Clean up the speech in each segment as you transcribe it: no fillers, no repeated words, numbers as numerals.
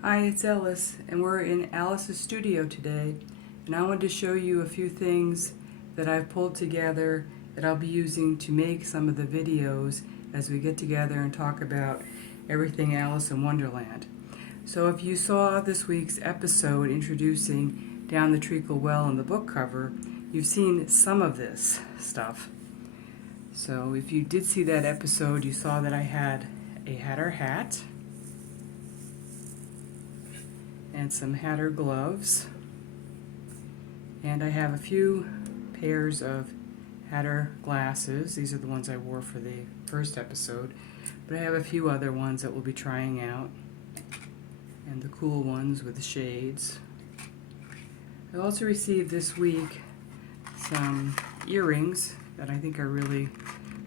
Hi, it's Alice, and we're in Alice's studio today, and I wanted to show you a few things that I've pulled together that I'll be using to make some of the videos as we get together and talk about everything Alice in Wonderland. So if you saw this week's episode introducing Down the Treacle Well and the book cover, you've seen some of this stuff. So if you did see that episode, you saw that I had a Hatter hat and some Hatter gloves, and I have a few pairs of Hatter glasses. These are the ones I wore for the first episode, but I have a few other ones that we'll be trying out, and the cool ones with the shades. I also received this week some earrings that I think are really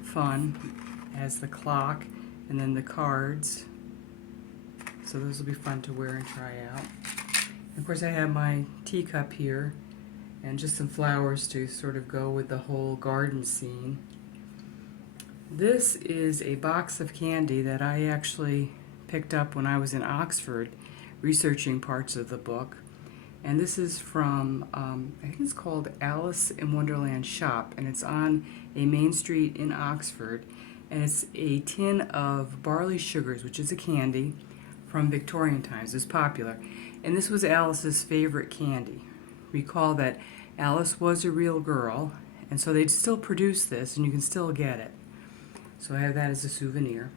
fun, as the clock and then the cards. So those will be fun to wear and try out. And of course I have my teacup here and just some flowers to sort of go with the whole garden scene. This is a box of candy that I actually picked up when I was in Oxford researching parts of the book. And this is from, I think it's called Alice in Wonderland Shop, and it's on a main street in Oxford. And it's a tin of barley sugars, which is a candy from Victorian times. It's popular. And this was Alice's favorite candy. Recall that Alice was a real girl, and so they'd still produce this, and you can still get it. So I have that as a souvenir.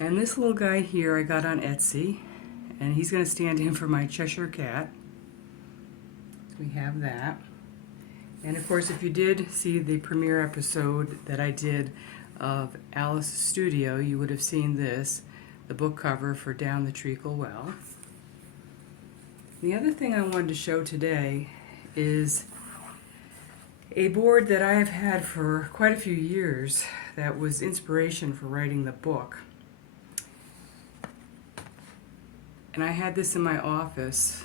And this little guy here I got on Etsy, and he's going to stand in for my Cheshire Cat. We have that. And of course, if you did see the premiere episode that I did of Alice's Studio, you would have seen this, the book cover for Down the Treacle Well. The other thing I wanted to show today is a board that I have had for quite a few years that was inspiration for writing the book. And I had this in my office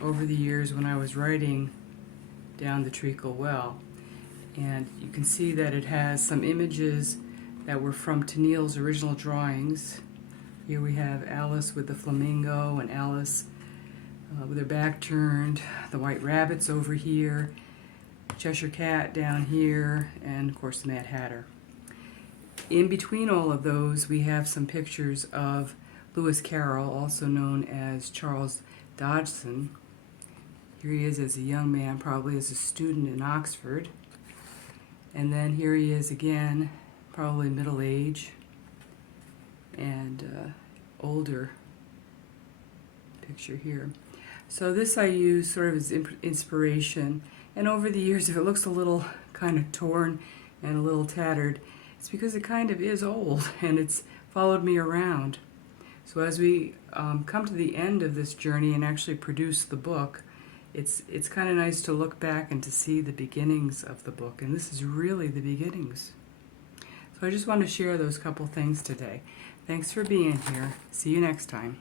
over the years when I was writing Down the Treacle Well. And you can see that it has some images that were from Tennille's original drawings. Here we have Alice with the flamingo and Alice with her back turned, the white rabbits over here, Cheshire Cat down here, and of course the Mad Hatter. In between all of those, we have some pictures of Lewis Carroll, also known as Charles Dodgson. Here he is as a young man, probably as a student in Oxford. And then here he is again, probably middle age and older picture here. So this I use sort of as inspiration. And over the years, if it looks a little kind of torn and a little tattered, it's because it kind of is old and it's followed me around. So as we come to the end of this journey and actually produce the book, it's kind of nice to look back and to see the beginnings of the book. And this is really the beginnings. So I just want to share those couple things today. Thanks for being here. See you next time.